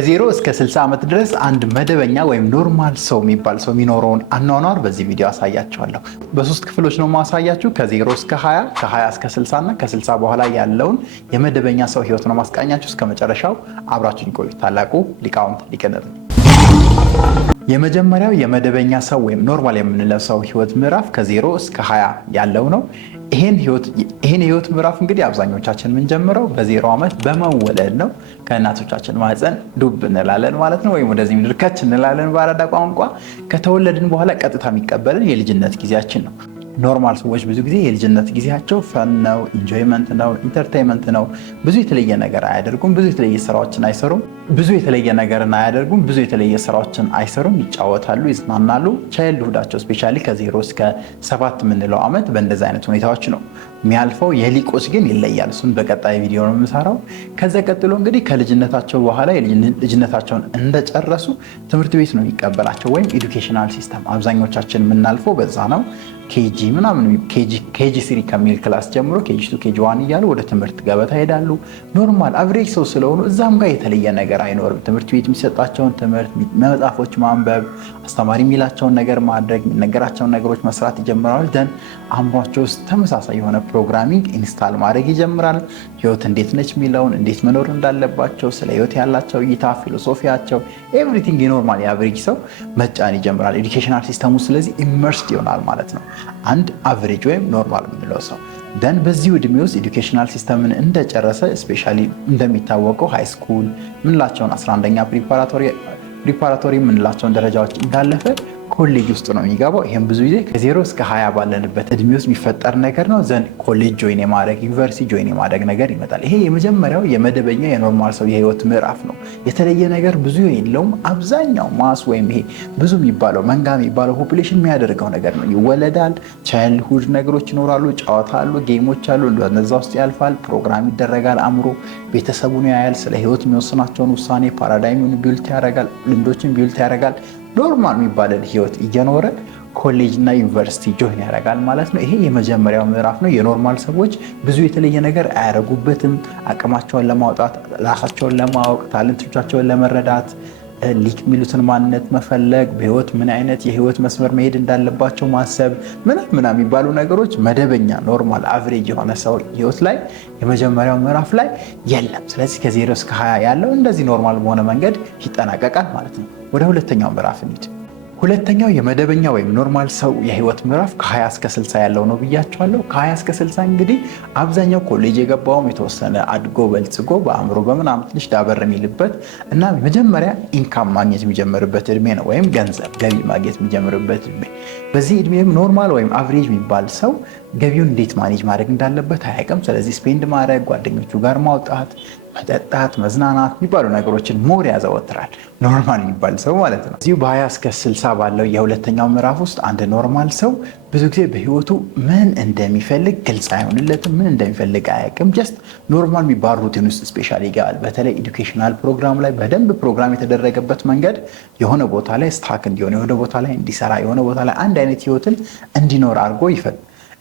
ከ0 እስከ 60 ዓመት ድረስ አንድ መደበኛ ወይም ኖርማል ሰው የሚባል ሰው የሚኖረውን አኗኗር በዚህ ቪዲዮ አሳያችኋለሁ። በሶስት ክፍሎች ነው ማሳያችሁ። ከ0 እስከ 20፣ ከ20 እስከ 60 እና ከ60 በኋላ ያለውን የመደበኛ ሰው ህይወት ነው ማስቃኛችሁ። እስከ መጨረሻው አብራችሁን ቆዩ። ታላቁ ሊቃውንት ሊቀነር የመጀመሪያው የመደበኛ ሰው ወይም ኖርማል የምንለው ሰው ህይወት ምዕራፍ ከ0 እስከ 20 ያለው ነው። ይሄን ህይወት ምዕራፍ እንግዲህ አብዛኞቻችን የምንጀምረው በ0 ዓመት በመወለድ ነው። ከእናቶቻችን ማህፀን ዱብ እንላለን ማለት ነው፣ ወይም ወደዚህ ምድር ከች እንላለን በአራዳ ቋንቋ። ከተወለድን በኋላ ቀጥታ የሚቀበልን የልጅነት ጊዜያችን ነው። ኖርማል ሰዎች ብዙ ጊዜ የልጅነት ጊዜያቸው ፈን ነው፣ ኢንጆይመንት ነው፣ ኢንተርቴይንመንት ነው። ብዙ የተለየ ነገር አያደርጉም፣ ብዙ የተለየ ስራዎችን አይሰሩም። ብዙ የተለየ ስራዎችን አይሰሩም። ይጫወታሉ፣ ይዝናናሉ። ቻይልድሁዳቸው ስፔሻሊ ከ0 እስከ 7 የምንለው ዓመት በእንደዚህ አይነት ሁኔታዎች ነው የሚያልፈው። የሊቆች ግን ይለያል። እሱን በቀጣይ ቪዲዮ ነው የምሰራው። ከዛ ቀጥሎ እንግዲህ ከልጅነታቸው በኋላ ልጅነታቸውን እንደጨረሱ ትምህርት ቤት ነው የሚቀበላቸው፣ ወይም ኤዱኬሽናል ሲስተም። አብዛኞቻችን የምናልፈው በዛ ነው። ኬጂ ምናምን ኬጂ 3 ከሚል ክላስ ጀምሮ ኬጂ 2 ኬጂ 1 እያሉ ወደ ትምህርት ገበታ ይሄዳሉ። ኖርማል አቨሬጅ ሰው ስለሆኑ እዛም ጋር የተለየ ነገር አይኖርም። ትምህርት ቤት የሚሰጣቸውን ትምህርት፣ መጽሐፎች ማንበብ፣ አስተማሪ የሚላቸውን ነገር ማድረግ፣ የሚነገራቸውን ነገሮች መስራት ይጀምራሉ። ደን አእምሯቸው ውስጥ ተመሳሳይ የሆነ ፕሮግራሚንግ ኢንስታል ማድረግ ይጀምራል። ህይወት እንዴት ነች የሚለውን፣ እንዴት መኖር እንዳለባቸው፣ ስለ ህይወት ያላቸው እይታ፣ ፊሎሶፊያቸው፣ ኤቭሪቲንግ የኖርማል የአቨሬጅ ሰው መጫን ይጀምራል ኤዱኬሽናል ሲስተሙ። ስለዚህ ኢመርስድ ይሆናል ማለት ነው አንድ አቨሬጅ ወይም ኖርማል የምንለው ሰው። ደን በዚህ ዕድሜ ውስጥ ኤዱኬሽናል ሲስተምን እንደጨረሰ ስፔሻሊ እንደሚታወቀው ሃይ ስኩል ምንላቸውን 11ኛ ፕሪፓራቶሪ ምንላቸውን ደረጃዎች እንዳለፈ ኮሌጅ ውስጥ ነው የሚገባው። ይህም ብዙ ጊዜ ከ0 እስከ 20 ባለንበት እድሜ ውስጥ የሚፈጠር ነገር ነው። ዘንድ ኮሌጅ ጆይን የማድረግ ዩኒቨርሲቲ ጆይን የማድረግ ነገር ይመጣል። ይሄ የመጀመሪያው የመደበኛ የኖርማል ሰው የህይወት ምዕራፍ ነው። የተለየ ነገር ብዙ የለውም። አብዛኛው ማስ ወይም ይሄ ብዙ የሚባለው መንጋ የሚባለው ፖፑሌሽን የሚያደርገው ነገር ነው። ይወለዳል፣ ቻይልድሁድ ነገሮች ይኖራሉ፣ ጨዋታ አሉ፣ ጌሞች አሉ፣ እነዛ ውስጥ ያልፋል። ፕሮግራም ይደረጋል። አእምሮ ቤተሰቡን ያያል። ስለ ህይወት የሚወስናቸውን ውሳኔ ፓራዳይሙን ቢልት ያደርጋል፣ ልምዶችን ቢልት ያደርጋል። ኖርማል የሚባለን ህይወት እየኖረ ኮሌጅ እና ዩኒቨርሲቲ ጆይን ያደርጋል ማለት ነው። ይሄ የመጀመሪያው ምዕራፍ ነው። የኖርማል ሰዎች ብዙ የተለየ ነገር አያደርጉበትም። አቅማቸውን ለማውጣት፣ ራሳቸውን ለማወቅ፣ ታለንቶቻቸውን ለመረዳት፣ ሊቅ የሚሉትን ማንነት መፈለግ፣ በህይወት ምን አይነት የህይወት መስመር መሄድ እንዳለባቸው ማሰብ ምናምን የሚባሉ ነገሮች መደበኛ ኖርማል አቨሬጅ የሆነ ሰው ህይወት ላይ የመጀመሪያው ምዕራፍ ላይ የለም። ስለዚህ ከ0 እስከ 20 ያለው እንደዚህ ኖርማል በሆነ መንገድ ይጠናቀቃል ማለት ነው። ወደ ሁለተኛው ምዕራፍ እንሂድ። ሁለተኛው የመደበኛ ወይም ኖርማል ሰው የህይወት ምዕራፍ ከ20 እስከ 60 ያለው ነው ብያቸዋለሁ። ከ20 እስከ 60 እንግዲህ አብዛኛው ኮሌጅ የገባውም የተወሰነ አድጎ በልጽጎ በአእምሮ በምናምን ትንሽ ዳበር የሚልበት እና መጀመሪያ ኢንካም ማግኘት የሚጀምርበት እድሜ ነው፣ ወይም ገንዘብ ገቢ ማግኘት የሚጀምርበት እድሜ። በዚህ እድሜም ኖርማል ወይም አቨሬጅ የሚባል ሰው ገቢውን እንዴት ማኔጅ ማድረግ እንዳለበት አያውቅም። ስለዚህ ስፔንድ ማድረግ፣ ጓደኞቹ ጋር ማውጣት፣ መጠጣት፣ መዝናናት የሚባሉ ነገሮችን ሞር ያዘወትራል ኖርማል የሚባል ሰው ማለት ነው። እዚሁ በ20 እስከ 60 ባለው የሁለተኛው ምዕራፍ ውስጥ አንድ ኖርማል ሰው ብዙ ጊዜ በህይወቱ ምን እንደሚፈልግ ግልጽ አይሆንለትም። ምን እንደሚፈልግ አያውቅም። ጀስት ኖርማል የሚባል ሩቲን ውስጥ ስፔሻሊ ይገባል። በተለይ ኤዱኬሽናል ፕሮግራም ላይ በደንብ ፕሮግራም የተደረገበት መንገድ የሆነ ቦታ ላይ ስታክ እንዲሆን፣ የሆነ ቦታ ላይ እንዲሰራ፣ የሆነ ቦታ ላይ አንድ አይነት ህይወትን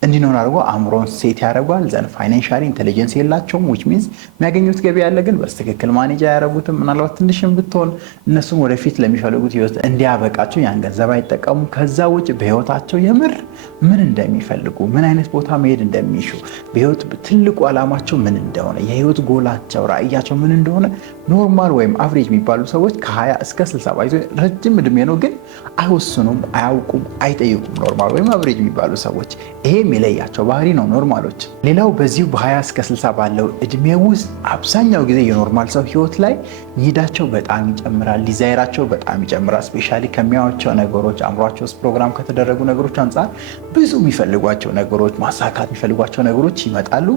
እንዲኖር አድርጎ አእምሮን ሴት ያደርጓል። ዘን ፋይናንሻሊ ኢንቴሊጀንስ የላቸውም። ዊች ሚንስ የሚያገኙት ገቢ ያለ ግን በስትክክል ማኔጅ አያደርጉትም። ምናልባት ትንሽም ብትሆን እነሱም ወደፊት ለሚፈልጉት ህይወት እንዲያበቃቸው ያን ገንዘብ አይጠቀሙም። ከዛ ውጭ በህይወታቸው የምር ምን እንደሚፈልጉ፣ ምን አይነት ቦታ መሄድ እንደሚሹ፣ በህይወት ትልቁ ዓላማቸው ምን እንደሆነ፣ የህይወት ጎላቸው፣ ራእያቸው ምን እንደሆነ ኖርማል ወይም አቨሬጅ የሚባሉ ሰዎች ከ20 እስከ 60 ባይዞ ረጅም እድሜ ነው፣ ግን አይወስኑም፣ አያውቁም፣ አይጠይቁም። ኖርማል ወይም አቨሬጅ የሚባሉ ሰዎች ይሄ የሚለያቸው ባህሪ ነው ኖርማሎች። ሌላው በዚሁ በ20 እስከ 60 ባለው እድሜ ውስጥ አብዛኛው ጊዜ የኖርማል ሰው ህይወት ላይ ኒዳቸው በጣም ይጨምራል፣ ዲዛይራቸው በጣም ይጨምራል። ስፔሻሊ ከሚያዩዋቸው ነገሮች፣ አእምሯቸው ውስጥ ፕሮግራም ከተደረጉ ነገሮች አንጻር ብዙ የሚፈልጓቸው ነገሮች፣ ማሳካት የሚፈልጓቸው ነገሮች ይመጣሉ።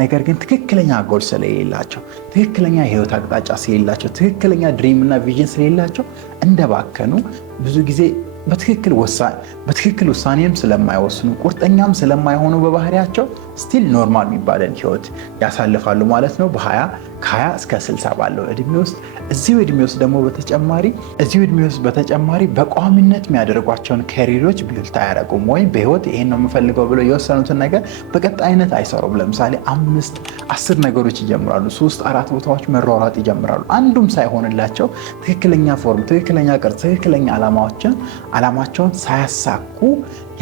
ነገር ግን ትክክለኛ ጎል ስለሌላቸው፣ ትክክለኛ የህይወት አቅጣጫ ስለሌላቸው፣ ትክክለኛ ድሪም እና ቪዥን ስለሌላቸው እንደባከኑ ብዙ ጊዜ በትክክል ውሳኔም ስለማይወስኑ ቁርጠኛም ስለማይሆኑ በባህሪያቸው ስቲል ኖርማል የሚባለን ህይወት ያሳልፋሉ ማለት ነው ከ20 እስከ 60 ባለው እድሜ ውስጥ። እዚሁ እድሜ ውስጥ በተጨማሪ በቋሚነት የሚያደርጓቸውን ካሪየሮች ቢልት አያደርጉም፣ ወይም በህይወት ይሄን ነው የምፈልገው ብለው የወሰኑትን ነገር በቀጣይነት አይሰሩም። ለምሳሌ 5-10 ነገሮች ይጀምራሉ፣ 3-4 ቦታዎች መሯሯጥ ይጀምራሉ። አንዱም ሳይሆንላቸው ትክክለኛ ፎርም፣ ትክክለኛ ቅርጽ፣ ትክክለኛ ዓላማቸውን ሳያሳኩ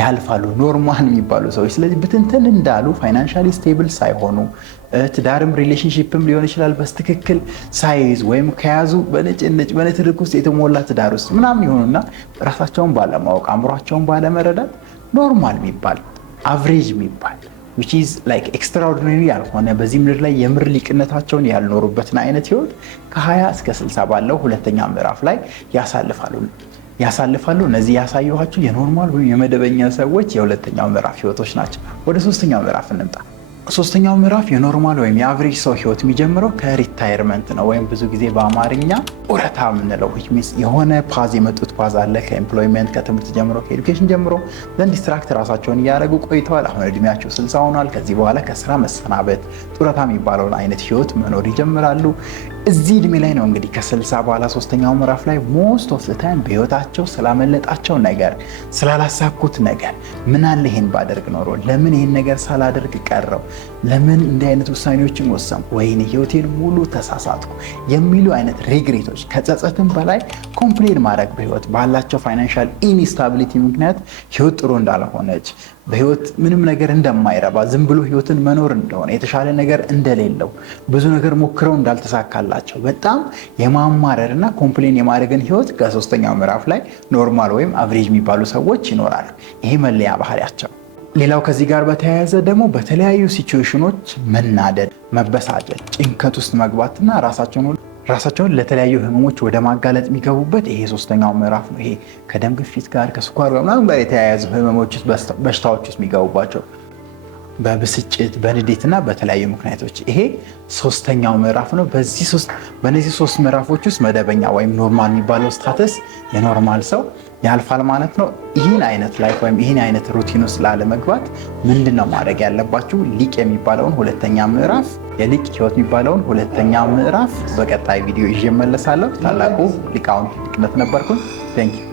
ያልፋሉ ኖርማል የሚባሉ ሰዎች። ስለዚህ ብትንትን እንዳሉ ፋይናንሻሊ ስቴብል ሳይሆኑ ትዳርም ሪሌሽንሺፕም ሊሆን ይችላል በስትክክል ሳይዝ ወይም ከያዙ በንትርክ ውስጥ የተሞላ ትዳር ውስጥ ምናምን ይሆኑና ራሳቸውን ባለማወቅ አእምሯቸውን ባለመረዳት ኖርማል የሚባል አቨሬጅ የሚባል which is like extraordinary ያልሆነ በዚህ ምድር ላይ የምር ሊቅነታቸውን ያልኖሩበትን አይነት ህይወት ከ20 እስከ 60 ባለው ሁለተኛ ምዕራፍ ላይ ያሳልፋሉ። እነዚህ ያሳየኋችሁ የኖርማል ወይም የመደበኛ ሰዎች የሁለተኛው ምዕራፍ ህይወቶች ናቸው። ወደ ሶስተኛው ምዕራፍ እንምጣ። ሶስተኛው ምዕራፍ የኖርማል ወይም የአቨሬጅ ሰው ህይወት የሚጀምረው ከሪታየርመንት ነው፣ ወይም ብዙ ጊዜ በአማርኛ ጡረታ የምንለው የሆነ ፓዝ የመጡት ፓዝ አለ። ከኤምፕሎይመንት ከትምህርት ጀምሮ ከኤዱኬሽን ጀምሮ ዘንድ ዲስትራክት ራሳቸውን እያደረጉ ቆይተዋል። አሁን እድሜያቸው 60 ሆኗል። ከዚህ በኋላ ከስራ መሰናበት ጡረታ የሚባለውን አይነት ህይወት መኖር ይጀምራሉ። እዚህ እድሜ ላይ ነው እንግዲህ ከ60 በኋላ ሶስተኛው ምዕራፍ ላይ ሞስት ኦፍ ዘ ታይም በህይወታቸው ስላመለጣቸው ነገር፣ ስላላሳኩት ነገር፣ ምን አለ ይሄን ባደርግ ኖሮ፣ ለምን ይሄን ነገር ሳላደርግ ቀረው፣ ለምን እንዲህ አይነት ውሳኔዎችን ወሰንኩ፣ ወይኔ ህይወቴን ሙሉ ተሳሳትኩ የሚሉ አይነት ሪግሬቶች ከጸጸትም በላይ ኮምፕሌን ማድረግ በህይወት ባላቸው ፋይናንሻል ኢንስታቢሊቲ ምክንያት ህይወት ጥሩ እንዳልሆነች፣ በህይወት ምንም ነገር እንደማይረባ፣ ዝም ብሎ ህይወትን መኖር እንደሆነ፣ የተሻለ ነገር እንደሌለው፣ ብዙ ነገር ሞክረው እንዳልተሳካላቸው በጣም የማማረር እና ኮምፕሌን የማድረግን ህይወት ከሶስተኛው ምዕራፍ ላይ ኖርማል ወይም አቨሬጅ የሚባሉ ሰዎች ይኖራሉ። ይሄ መለያ ባህሪያቸው። ሌላው ከዚህ ጋር በተያያዘ ደግሞ በተለያዩ ሲቹዌሽኖች መናደድ፣ መበሳጨት፣ ጭንቀት ውስጥ መግባትና ራሳቸውን ለተለያዩ ህመሞች ወደ ማጋለጥ የሚገቡበት ይሄ ሶስተኛው ምዕራፍ ነው። ይሄ ከደም ግፊት ጋር ከስኳር ጋር ምናምን ጋር የተያያዙ ህመሞች በሽታዎች ውስጥ የሚገቡባቸው በብስጭት በንዴትና በተለያዩ ምክንያቶች ይሄ ሶስተኛው ምዕራፍ ነው። በእነዚህ ሶስት ምዕራፎች ውስጥ መደበኛ ወይም ኖርማል የሚባለው ስታተስ የኖርማል ሰው ያልፋል ማለት ነው። ይህን አይነት ላይፍ ወይም ይህን አይነት ሩቲን ውስጥ ላለመግባት ምንድን ነው ማድረግ ያለባችሁ? ሊቅ የሚባለውን ሁለተኛ ምዕራፍ የሊቅ ህይወት የሚባለውን ሁለተኛ ምዕራፍ በቀጣይ ቪዲዮ ይዤ እመለሳለሁ። ታላቁ ሊቃውንት ሊቅነት ነበርኩኝ። ቴንክ ዩ